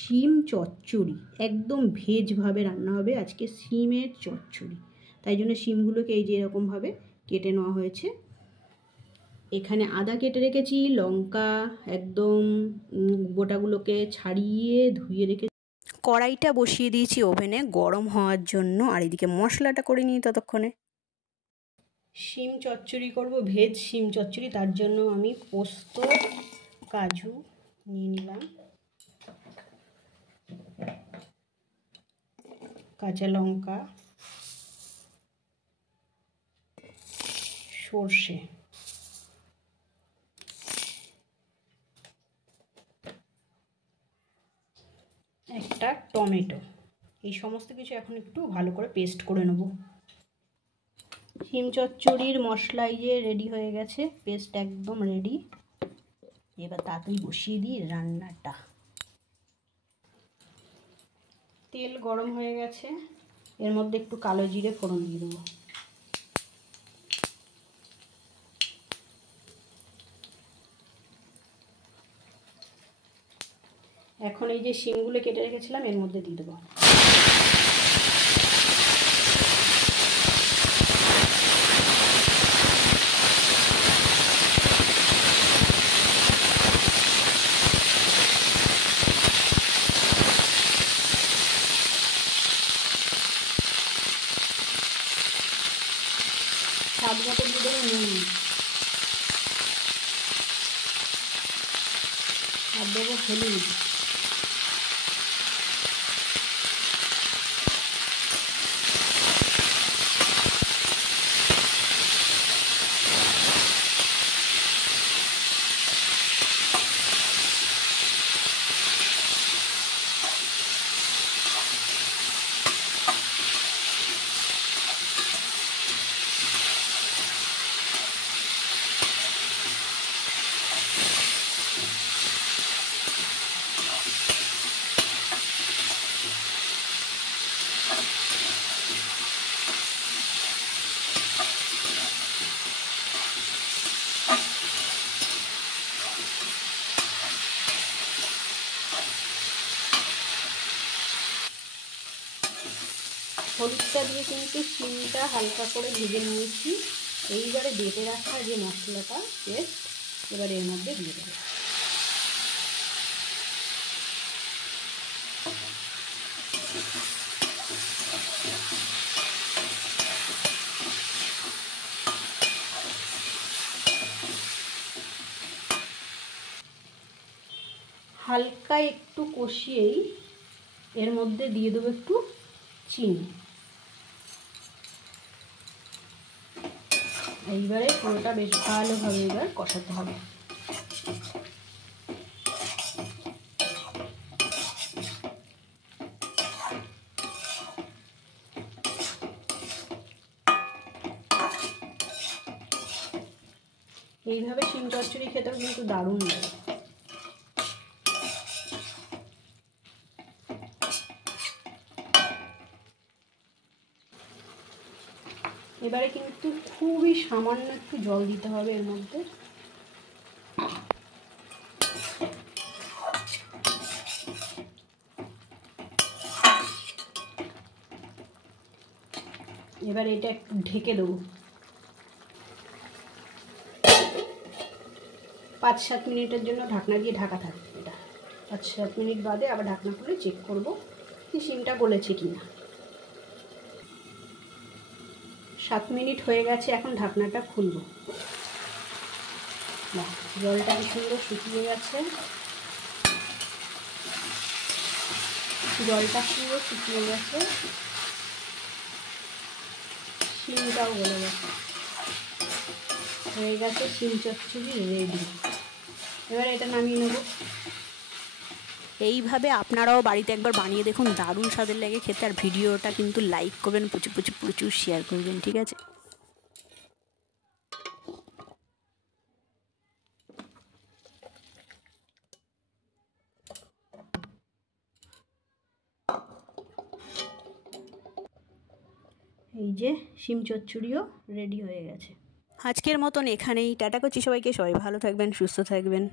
শিম চচ্চড়ি, একদম ভেজভাবে রান্না হবে আজকে শিমের চচ্চড়ি। তাই জন্য শিমগুলোকে এই যে এরকমভাবে কেটে নেওয়া হয়েছে। এখানে আদা কেটে রেখেছি, লঙ্কা একদম গোটাগুলোকে ছাড়িয়ে ধুয়ে রেখে কড়াইটা বসিয়ে দিয়েছি ওভেনে গরম হওয়ার জন্য। আর এদিকে মশলাটা করে নিই ততক্ষণে। শিম চচ্চড়ি করব, ভেজ শিম চচ্চড়ি। তার জন্য আমি পোস্ত, কাজু নিয়ে নিলাম, কাঁচা লঙ্কা, সর্ষে, একটা টমেটো, এই সমস্ত কিছু এখন একটু ভালো করে পেস্ট করে নেব। শিম চচ্চড়ির মশলা যে রেডি হয়ে গেছে, পেস্ট একদম রেডি। এবার তাড়াতাড়ি বসিয়ে দিই রান্নাটা। তেল গরম হয়ে গেছে, এর মধ্যে একটু কালো জিরে ফোড়ন দিয়ে দেবো। এখন এই যে শিমগুলো কেটে রেখেছিলাম এর মধ্যে দিয়ে দেবো। স্বাদ মতো দিয়ে দেবো নুন, আর দেবো হলুদ, হলুদটা দিয়ে কিন্তু শিমটা হালকা করে ভেজে নিয়েছি। এইবারে বেটে রাখা যে মশলাটা পেস্ট এবার এর মধ্যে দিয়ে দেবো। হালকা একটু কষিয়েই এর মধ্যে দিয়ে দেবো একটু চিনি। এইবারে পুরোটা বেশ ভালোভাবে এবার কষাতে হবে। এইভাবে শিম চচ্চড়ি খেতেও কিন্তু দারুণ লাগে। এবারে কিন্তু খুবই সামান্য একটু জল দিতে হবে এর মধ্যে। এবার এটা একটু ঢেকে দেবো। 5-7 মিনিটের জন্য ঢাকনা দিয়ে ঢাকা থাকবে। এটা 5-7 মিনিট বাদে আবার ঢাকনা খুলে চেক করব যে শিমটা গলেছে কিনা। 7 মিনিট হয়ে গেছে, এখন ঢাকনাটা খুলব। জলটা কি সুন্দর শুকিয়ে গেছে, জলটা পুরো শুকিয়ে গেছে, শিমটাও গলে গেছে। হয়ে গেছে শিম চচ্চড়ি রেডি। এবার এটা নামিয়ে নেব। এইভাবে আপনারাও বাড়িতে একবার বানিয়ে দেখুন, দারুণ স্বাদের লাগে খেতে। আর ভিডিওটা কিন্তু লাইক করবেন, প্রচুর প্রচুর প্রচুর শেয়ার করবেন, ঠিক আছে? এই যে শিম চচ্চড়িও রেডি হয়ে গেছে। আজকের মতন এখানেই টাটা করছি সবাইকে। সবাই ভালো থাকবেন, সুস্থ থাকবেন।